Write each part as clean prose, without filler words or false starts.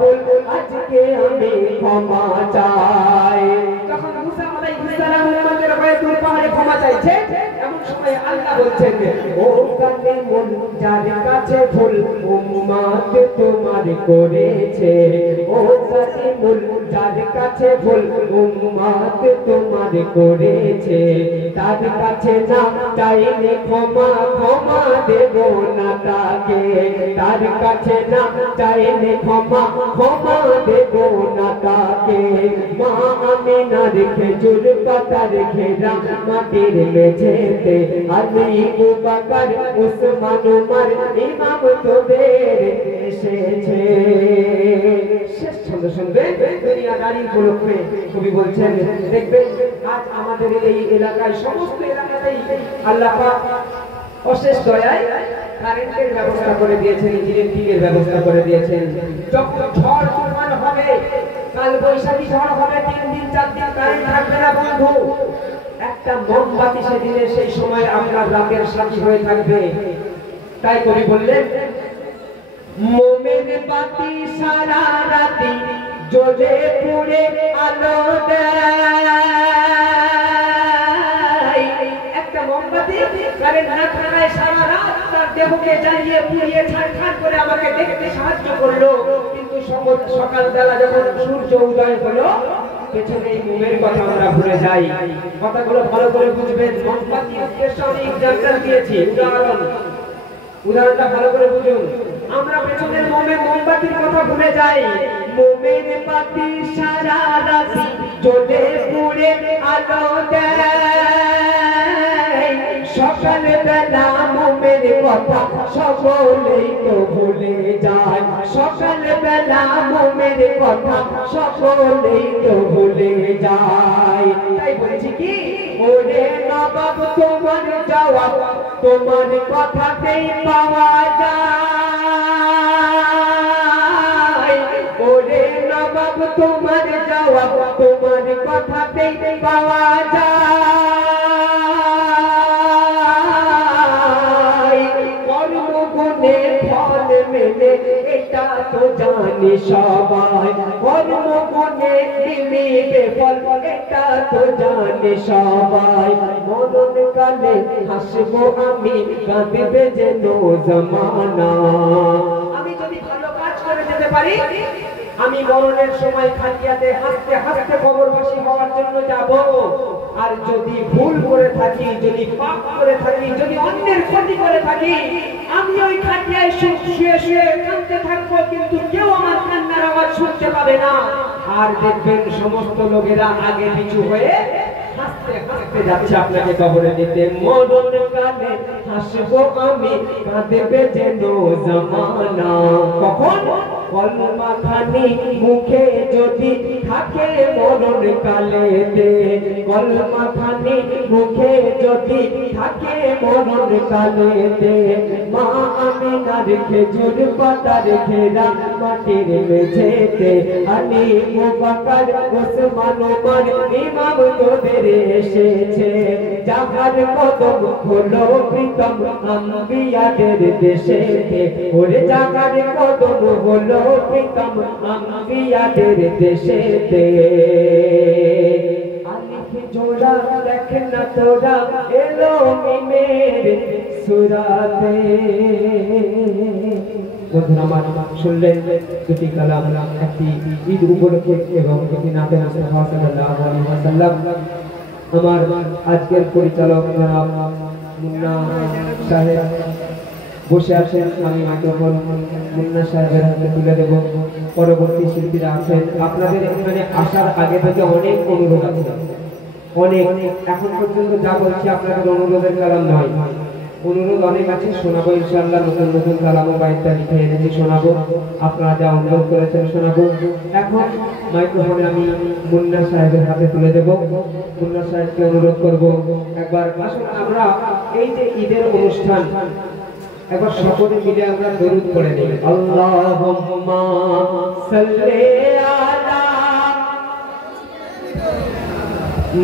কবুল আজকে আমি ক্ষমা চাই। যখন মুসা আলাইহিস সালাম উম্মতের হয়ে তুর পাহাড়ে ক্ষমা চাইছে, এমন সময় আল্লাহ বলছেন, ও কালিমুল যার কাছে ভুল উম্মত তোমার করেছে, ও কালিমুল যার কাছে ভুল উম্মত তোমার করেছে, তার কাছে না চাইলে ক্ষমা ক্ষমা দেব না তাকে, তার কাছে না চাইলে ক্ষমা ক্ষমা দেব না তাকে। মা আমিনার খেজুর পাতার ঘেরা মাটির মেঝেতে আলী আবু বকর উসমান উমর ইমাম তোদের এসেছে। শেষ ছন্দ শুনবে দুনিয়াদারি উপলক্ষে কবি বলছেন, দেখবেন আজ আমাদের এই এলাকায় সমস্ত এলাকাতেই আল্লাহ পাক অশেষ দয়ায় কারেন্টের ব্যবস্থা করে দিয়েছেন, ইলেকট্রিকের ব্যবস্থা করে দিয়েছেন। যখন ঝড় তুফান হবে, কাল বৈশাখী ঝড় হবে, 3 দিন 4 দিন কারেন্ট থাকবে না বন্ধু, একটা মোমবাতি সেদিনে সেই সময় আপনার রাতের সাথী হয়ে থাকবে। তাই কবি বললেন, মোমের বাতি সারা রাতি জ্বলে পুড়ে আলো দেয়। একটা মোমবাতি কারেন্ট না থাকায় সারা রাত তার দেহকে জ্বালিয়ে পুড়িয়ে ছাড়খাড় করে আমাকে দেখতে সাহায্য করলো, কিন্তু সকালবেলা যখন সূর্য উদয় হলো পেছনে এই মোমের কথা আমরা ভুলে যাই। কথাগুলো ভালো করে বুঝবেন। মোমবাতির উদ্দেশ্য আমি এক্সাম্পল দিয়েছি, উদাহরণটা ভালো করে বুঝুন। আমরা পেছনের মোমবাতির কথা ভুলে যাই। মোমের বাতি সারা রাতি জ্বলে পুড়ে আলো দেয়, সকালবেলা মোমের কথা সকলেই তো ভুলে যায়, সকালবেলা মোমের কথা সকলেই তো ভুলে যায়। তাই বলছি কি, ওরে নবাব তোমার জবাব তোমার কথাতেই পাওয়া যায়, ওরে নবাব তোমার জবাব তোমার কথাতেই পাওয়া যায়। কর্মগুণে ফল মেলে এটা তো জানি সবাই, কর্মগুণে মিলিবে ফল এটা তো জানি সবাই। মরণ কালে হাসবো আমি, কাঁদবে যেন জমানা। আমি যদি ভালো কাজ করে যেতে পারি, আমি মরণের সময় খাটিয়াতে হাসতে হাসতে কবরবাসী হওয়ার জন্য যাব। আর যদি ভুল করে থাকি, যদি পাপ করে থাকি, যদি অন্যের ক্ষতি করে থাকি, আমি ওই খাটিয়ায় শুয়ে শুয়ে কাঁদতে থাকবো, কিন্তু কেউ আমার কান্নার আওয়াজ শুনতে পাবে না। আর দেখবেন সমস্ত লোকেরা আগে পিছু হয়ে হাসতে হাসতে যাচ্ছে আপনাকে কবরে দিতে। মরণ কালে হাসবো আমি, কাঁদবে যেন জমানা। কখন? কলমা খানি মুখে যদি থাকে মরণ কালেতে, কলমা খানি মুখে যদি থাকে মরণ কালেতে, মা আমিনার খেজুর পাতার ঘেরা মাটির মেঝেতে আলী আবু বকর উসমান উমর ইমাম তোদের এসেছে। যাহার কদম হলো প্রীতম আম্বিয়াদের দেশেতে, ওরে যাহার কদম হলো প্রীতম আম্বিয়াদের দেশেতে। আলিফ জোড়া দেখ না তোরা এলো মিমের সুরাতে। বন্ধুরা আমার শুনলেন দুটি কালাম, একটি ঈদ উপলক্ষে এবং একটি নাতে মুস্তাফা সাল্লাল্লাহু আলাইহি ওয়াসাল্লাম। আমার আজকের পরিচালক জনাব মুন্না সাহেব বসে আছেন, আমি মাইক্রোফোন মুন্না সাহেবের হাতে তুলে দেব। পরবর্তী শিল্পীরা আছেন। আপনাদের এখানে আসার আগে থেকে অনেক অনুরোধ আছে, অনেক, এখন পর্যন্ত যা বলছি আপনাদের অনুরোধের কালাম নয়, অনুরোধ অনেক আছে, শোনাবো ইনশাআল্লাহ। নতুন নতুন কালাম ও বাইকটা লিখে এনেছি, শোনাবো। আপনারা যা অনুরোধ করেছেন শোনাবো। এখন মাইক্রোফোনে আমি মুন্না সাহেবের হাতে তুলে দেব। মুন্না সাহেবকে অনুরোধ করব একবার আসুন আমরা এই যে ঈদের অনুষ্ঠান, একবার সকলে মিলে আমরা দরুদ পড়ে নিই। আল্লাহুম্মা সাল্লি আলা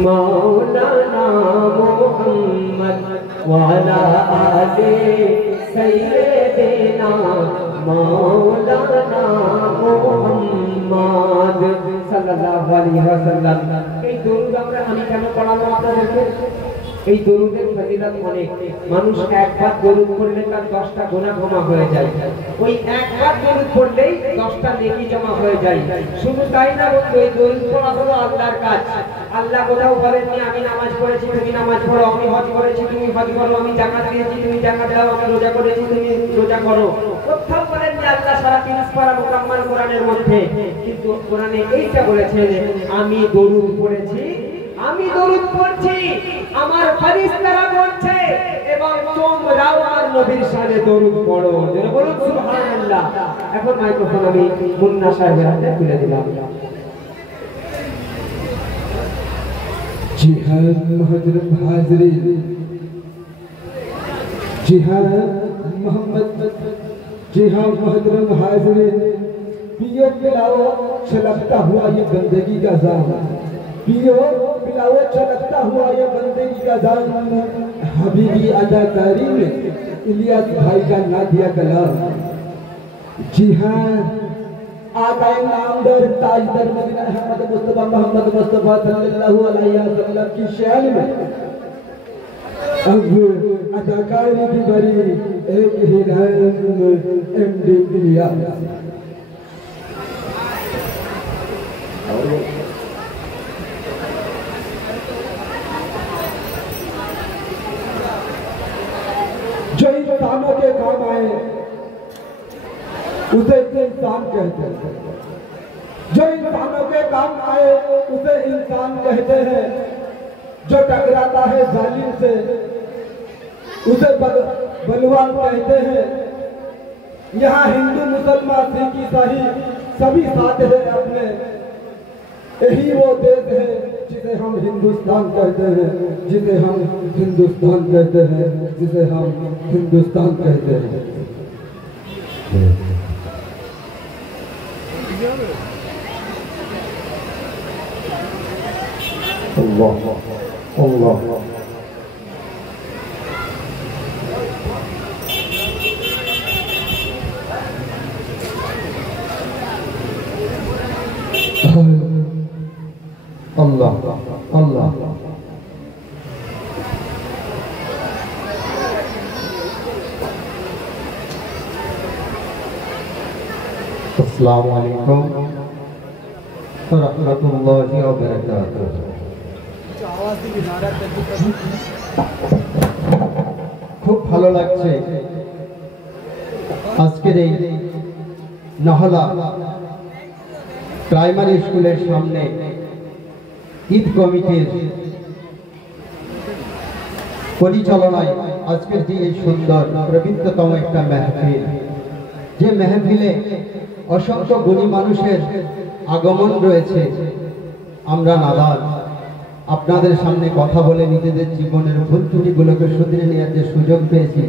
মাওলানা মুহাম্মদ ওয়া আলা আলি সাইয়্যিদিনা মাওলানা সাল্লাল্লাহু আলাইহি ওয়াসাল্লাম। এই দরুদ আমি কেন পড়াবো আপনাদেরকে? এই দরুদের ফজিলত অনেক। মানুষ একবার দরুদ পড়লে তার 10টা গুনাহ ক্ষমা হয়ে যায়। ওই একবার দরুদ পড়লেই 10টা নেকি জমা হয়ে যায়। শুধু তাই না বন্ধু, এই দরুদ পড়া হলো আল্লাহর কাজ। আল্লাহ কোথাও বলেননি আমি নামাজ পড়েছি তুমি নামাজ পড়ো, আমি হজ করেছি তুমি হজ করো, আমি যাকাত দিয়েছি তুমি যাকাত দাও, আমি রোজা করেছি তুমি রোজা করো। কোথাও বলেননি আল্লাহ সারা 30 পারা মুকাম্মাল কোরআনের মধ্যে। কিন্তু কোরআনে এইটা বলেছেন আমি দরুদ পড়েছি, আমি দরুদ পড়ছি, আমার ফেরেশতারা পড়ছে এবং তোমরাও আমার নবীর শানে দরুদ পড়ো। যেন বলুন সুবহানাল্লাহ। এখন মাইক্রোফোন আমি মুন্না সাহেবের হাতে তুলে দিলাম। जी हाँ मुहतरम हाज़रीन, जी हाँ मुहतरम हाज़रीन, पियो पिलाओ छलकता हुआ ये बंदगी का जाम, पियो पिलाओ छलकता हुआ ये बंदगी का जाम, हबीबी अदाकारी में इलियास भाई का ना दिया कलाम। जी हाँ आकाए नामदार ताजदार मदीना अहमद मुस्तफा मोहम्मद मुस्तफा सल्लल्लाहु अलैहि वसल्लम की शान में अब अदाकारी की बड़ी एक ही नाम एमडी इलियास। जो इंसानों के काम आए उसे इंसान कहते हैं, जो इंसानों के काम आए उसे इंसान कहते हैं, जो टकराता है जालिम से उसे बलवान कहते हैं। यहाँ हिंदू मुसलमान सिख ईसाई सभी साथ है अपने, यही वो देश है जिसे हम हिंदुस्तान कहते हैं, जिसे हम हिंदुस्तान कहते हैं, जिसे हम हिंदुस्तान कहते हैं। अल्लाह अल्लाह अल्लाह अल्लाह। अस्सलामु अलैकुम व रहमतुल्लाहि व बरकातुहू। খুব ভালো লাগছে আজকের এই নহলা প্রাইমারি স্কুলের সামনে ঈদ কমিটির পরিচালনায় আজকের যে এই সুন্দর পবিত্রতম একটা মেহফিল, যে মেহফিলে অসংখ্য গুণী মানুষের আগমন রয়েছে। আমরা নাদান আপনাদের সামনে কথা বলে নিজেদের জীবনের ভুল ত্রুটিগুলোকে শুধরে নেওয়ার যে সুযোগ পেয়েছি